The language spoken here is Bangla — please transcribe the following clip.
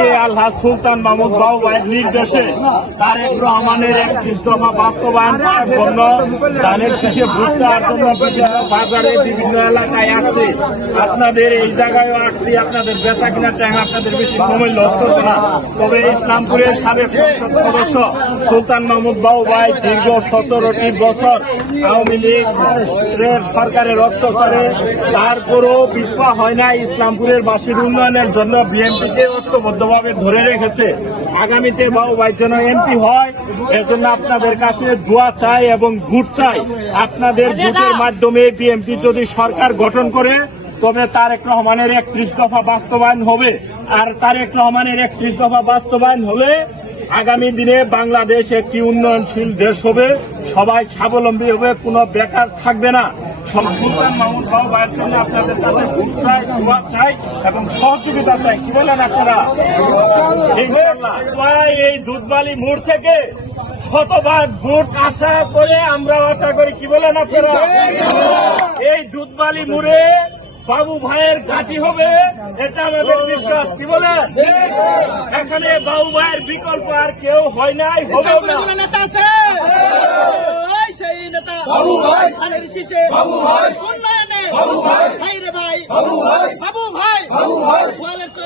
Hey. আল্লাহ সুলতান মাহমুদ বাবু ভাইয়ের নির্দেশে তারেক রহমানের এক ইস্তফা বাস্তবায়ন করার জন্য ধানের শীষে ভোট চাওয়ার জন্য বিভিন্ন বাজারে বিভিন্ন এলাকায় আসছে। আপনাদের এই জায়গায় আসছি, আপনাদের বেচা কিনা টাইম আপনাদের বেশি সময় লস করবে না। তবে ইসলামপুরের সাবেক সদস্য সুলতান মাহমুদ বাবু ভাই দীর্ঘ সতেরোটি বছর আওয়ামী লীগ সরকারের অত্যাচারে তারপরও পিছপা হয় না ইসলামপুরের বাসীর উন্নয়নের জন্য বিএনপিকে ঐক্যবদ্ধভাবে ধরে রেখেছে। আগামীতে বাবু ভাই যেন এমপি হয় এর জন্য আপনাদের কাছে দোয়া চাই এবং ভোট চাই। আপনাদের ভোটের মাধ্যমে বিএনপি যদি সরকার গঠন করে, তবে তারেক রহমানের একত্রিশ দফা বাস্তবায়ন হবে। আর তারেক রহমানের একত্রিশ দফা বাস্তবায়ন হলে আগামী দিনে বাংলাদেশ একটি উন্নয়নশীল দেশ হবে। সবাই স্বাবলম্বী হবে, কোনো বেকার থাকবে না। সুলতান মাহমুদ বাবু ভাইয়ের জন্য আপনাদের কাছে চাই দোয়া চাই এবং সহযোগিতা চাই। কি বলেন আপনারা? এই দুধবালি মোড় থেকে শতভাগ ভোট আশা করে আমরা আশা করি। কি বলেন আপনারা? এই দুধবালি মোড়ে বাবু ভাইয়ের গাঠি হবে, এটা আমাদের বিশ্বাস। কি বলেন? এখানে বাবু ভাইয়ের বিকল্প আর কেউ হয় নাই হবে না। বাবু ভাই ধানের শীষে বাবু ভাই উন্নয়নে বাবু ভাই ভাই রে ভাই বাবু ভাই বাবু ভাই বাবু ভাই।